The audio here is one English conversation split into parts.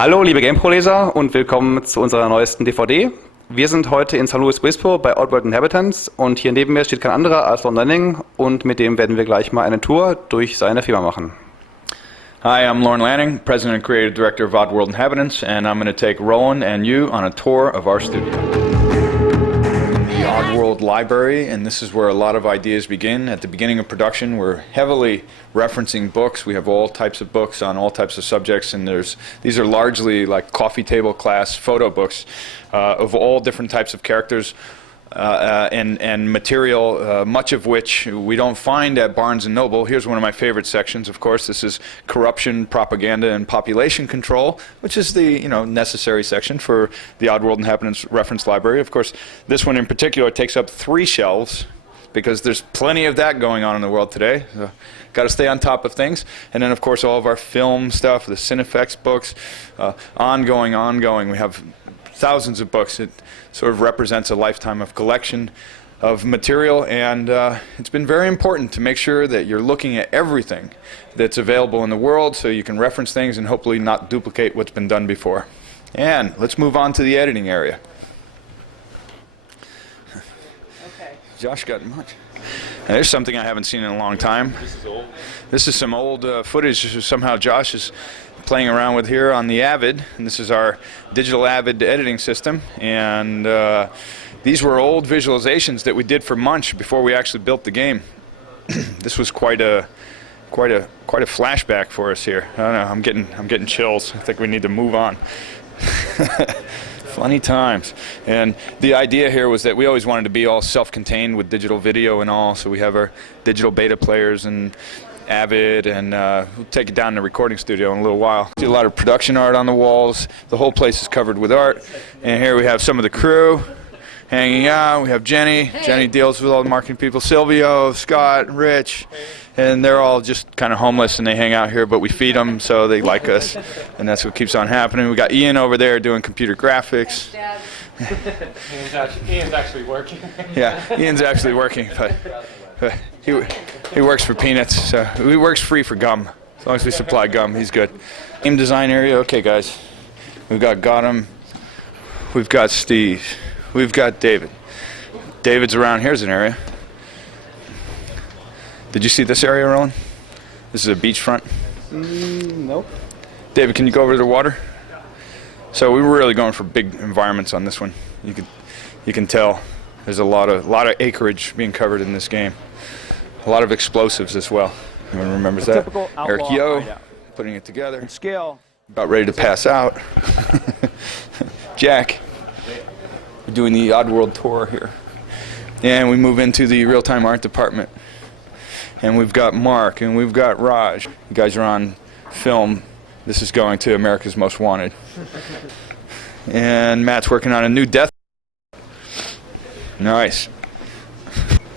Hallo liebe GamePro-Leser und willkommen zu unserer neuesten DVD. Wir sind heute in St. Louis Obispo bei Oddworld Inhabitants und hier neben mir steht kein anderer als Lon Lanning und mit dem werden wir gleich mal eine Tour durch seine Firma machen. Hi, I'm Lorne Lanning, President and Creative Director of Oddworld Inhabitants, and I'm going to take Rowan and you on a tour of our studio. The Oddworld Library, and this is where a lot of ideas begin. At the beginning of production, we're heavily referencing books. We have all types of books on all types of subjects, and these are largely like coffee table class photo books of all different types of characters. And material, much of which we don't find at Barnes & Noble. Here's one of my favorite sections, of course. This is corruption, propaganda, and population control, which is the necessary section for the Oddworld Inhabitants reference library. Of course, this one in particular takes up 3 shelves because there's plenty of that going on in the world today. So, got to stay on top of things. And then, of course, all of our film stuff, the Cinefex books, ongoing. We have thousands of books. It sort of represents a lifetime of collection of material, and it's been very important to make sure that you're looking at everything that's available in the world so you can reference things and hopefully not duplicate what's been done before. And let's move on to the editing area. Okay. Josh got much. And there's something I haven't seen in a long time. This is old. This is some old footage somehow Josh is playing around with here on the Avid, and this is our digital Avid editing system, and these were old visualizations that we did for Munch before we actually built the game. This was quite a flashback for us here. I don't know, I'm getting chills. I think we need to move on. Funny times. And the idea here was that we always wanted to be all self-contained with digital video and all, so we have our digital beta players and Avid, and we'll take it down to the recording studio in a little while. See a lot of production art on the walls. The whole place is covered with art. And here we have some of the crew hanging out. We have Jenny. Hey. Jenny deals with all the marketing people. Silvio, Scott, Rich. And they're all just kind of homeless and they hang out here, but we feed them so they like us. And that's what keeps on happening. We got Ian over there doing computer graphics. Ian's actually working. Yeah, Ian's actually working, but he works for peanuts, so he works free for gum. As long as we supply gum, he's good. Game design area, okay guys. We've got Gotham, we've got Steve, we've got David. David's around, here's an area. Did you see this area, Rowan? This is a beachfront. Nope. David, can you go over to the water? So we were really going for big environments on this one. You can tell there's a lot of acreage being covered in this game. A lot of explosives as well. Anyone remembers that? Eric Yo putting it together. Scale. About ready to pass out. Jack. We're doing the Oddworld tour here. And we move into the real-time art department. And we've got Mark and we've got Raj. You guys are on film. This is going to America's Most Wanted. And Matt's working on a new death. Nice.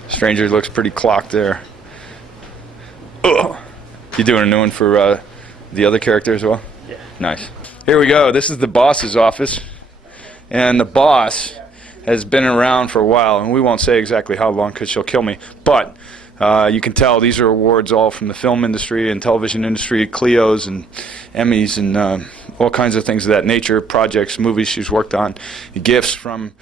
Stranger looks pretty clocked there. Ugh. You doing a new one for the other character as well? Yeah. Nice. Here we go. This is the boss's office. And the boss has been around for a while, and we won't say exactly how long because she'll kill me. But you can tell these are awards all from the film industry and television industry, Clios and Emmys and all kinds of things of that nature, projects, movies she's worked on, gifts from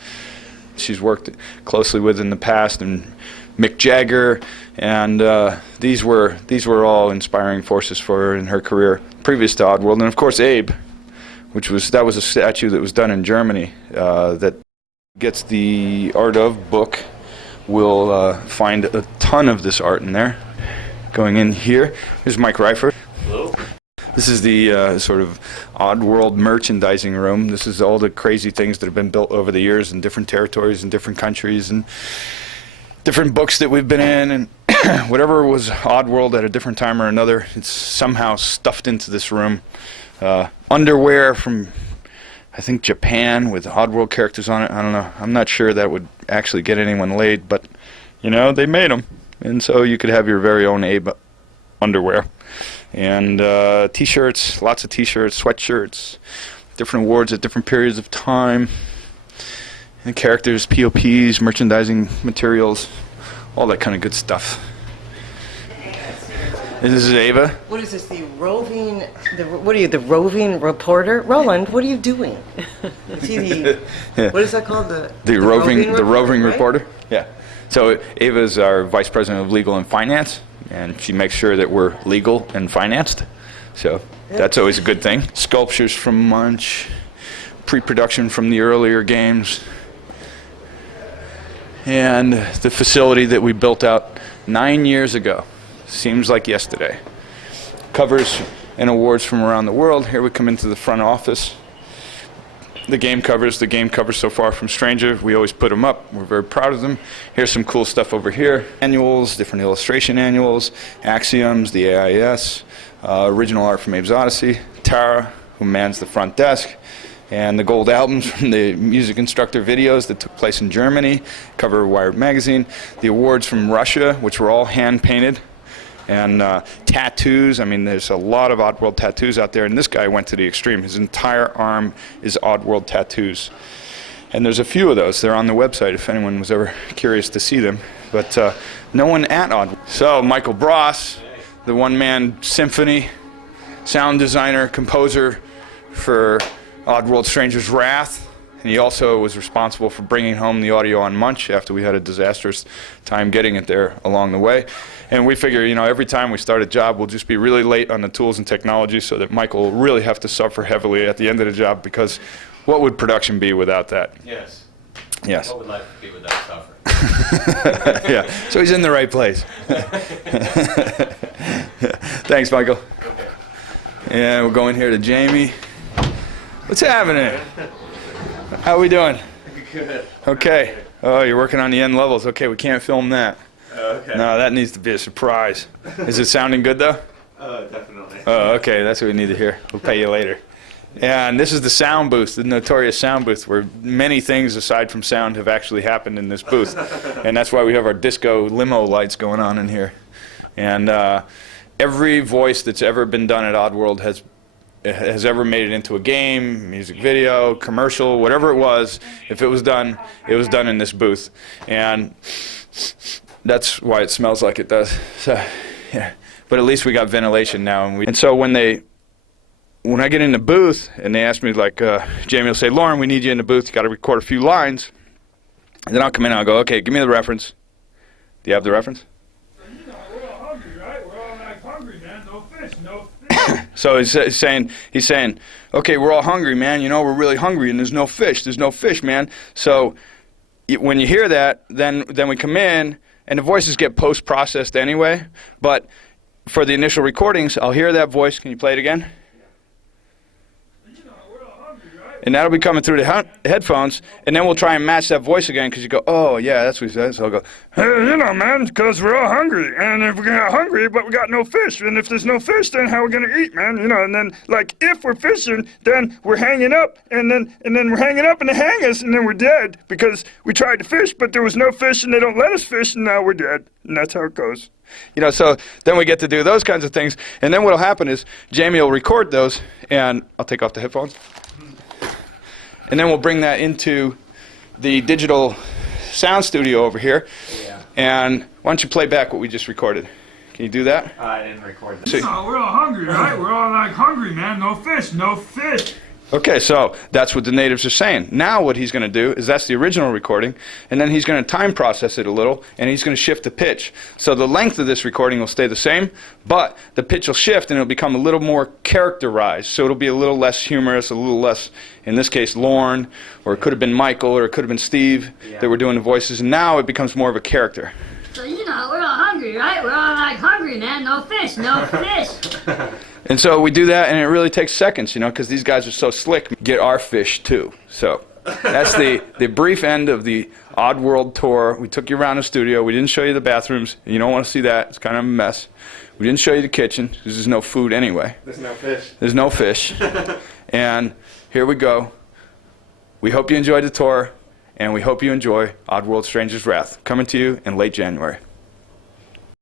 she's worked closely with in the past, and Mick Jagger, and these were all inspiring forces for her in her career previous to Oddworld. And of course Abe, that was a statue that was done in Germany that gets the art of book. We'll find a ton of this art in there. Going in here, here's Mike Reifer. Hello. This is the sort of Oddworld merchandising room. This is all the crazy things that have been built over the years in different territories and different countries and different books that we've been in, and whatever was Oddworld at a different time or another, it's somehow stuffed into this room. Underwear from, I think, Japan with Oddworld characters on it. I don't know. I'm not sure that would actually get anyone laid, but, they made them. And so you could have your very own Abe underwear. And T-shirts, lots of T-shirts, sweatshirts, different awards at different periods of time. And characters, POPs, merchandising materials, all that kind of good stuff. This is Ava. What is this? What are you? The roving reporter? Roland, what are you doing? Is he the? Yeah. What is that called? The roving right? reporter. Yeah. So Ava is our vice president of legal and finance, and she makes sure that we're legal and financed. So that's always a good thing. Sculptures from Munch, pre-production from the earlier games, and the facility that we built out 9 years ago. Seems like yesterday. Covers and awards from around the world. Here we come into the front office. The game covers so far from Stranger. We always put them up. We're very proud of them. Here's some cool stuff over here. Annuals, different illustration annuals, Axioms, the AIS, original art from Abe's Odyssey, Tara, who mans the front desk, and the gold albums from the music instructor videos that took place in Germany, cover of Wired magazine, the awards from Russia, which were all hand-painted, and tattoos. I mean, there's a lot of Oddworld tattoos out there, and this guy went to the extreme. His entire arm is Oddworld tattoos. And there's a few of those. They're on the website if anyone was ever curious to see them. But no one at Oddworld. So Michael Bross, the one-man symphony, sound designer, composer for Oddworld Stranger's Wrath. And he also was responsible for bringing home the audio on Munch after we had a disastrous time getting it there along the way. And we figure, you know, every time we start a job, we'll just be really late on the tools and technology so that Michael will really have to suffer heavily at the end of the job, because what would production be without that? Yes. Yes. What would life be without suffering? Yeah, so he's in the right place. Thanks, Michael. Okay. And we're going here to Jamie. What's happening? How are we doing? Good. Okay. Oh, you're working on the end levels. Okay, we can't film that. Okay. No, that needs to be a surprise. Is it sounding good, though? Definitely. Oh, okay, that's what we need to hear. We'll pay you later. And this is the sound booth, the notorious sound booth, where many things aside from sound have actually happened in this booth. And that's why we have our disco limo lights going on in here. And every voice that's ever been done at Oddworld has ever made it into a game, music video, commercial, whatever it was. If it was done in this booth. And that's why it smells like it does. So, yeah. But at least we got ventilation now. And so when I get in the booth and they ask me, like, Jamie will say, Lauren, we need you in the booth. You got to record a few lines. And then I'll come in and I'll go, okay, give me the reference. Do you have the reference? You know, we're all hungry, right? We're all like hungry, man. No fish, no fish. So he's saying, okay, we're all hungry, man. You know, we're really hungry, and there's no fish. There's no fish, man. So when you hear that, then we come in, and the voices get post-processed anyway. But for the initial recordings, I'll hear that voice. Can you play it again? You know, we're all hungry, right? And that'll be coming through the headphones, and then we'll try and match that voice again, because you go, oh, yeah, that's what he said. So I'll go, Hey, you know, man, because we're all hungry. And if we're hungry, but we got no fish. And if there's no fish, then how are we going to eat, man? You know, and then, like, if we're fishing, then we're hanging up. And then we're hanging up, and they hang us, and then we're dead. Because we tried to fish, but there was no fish, and they don't let us fish, and now we're dead. And that's how it goes. you know, so then we get to do those kinds of things. And then what will happen is Jamie will record those, and I'll take off the headphones. And then we'll bring that into the digital sound studio over here. Yeah. And why don't you play back what we just recorded? Can you do that? I didn't record this. So- You know, we're all hungry, right? We're all like hungry, man. No fish, no fish. Okay, so that's what the natives are saying. Now what he's going to do is that's the original recording, and then he's going to time process it a little, and he's going to shift the pitch. So the length of this recording will stay the same, but the pitch will shift, and it'll become a little more characterized. So it'll be a little less humorous, a little less, in this case, Lorne, or it could have been Michael, or it could have been Steve that were doing the voices, and now it becomes more of a character. So, you know, we're all hungry, right? We're all like hungry, man. No fish, no fish. And so we do that, and it really takes seconds, you know, because these guys are so slick. Get our fish, too. So that's the brief end of the Oddworld tour. We took you around the studio. We didn't show you the bathrooms. You don't want to see that. It's kind of a mess. We didn't show you the kitchen, because there's no food anyway. There's no fish. There's no fish. And here we go. We hope you enjoyed the tour, and we hope you enjoy Oddworld Stranger's Wrath, coming to you in late January.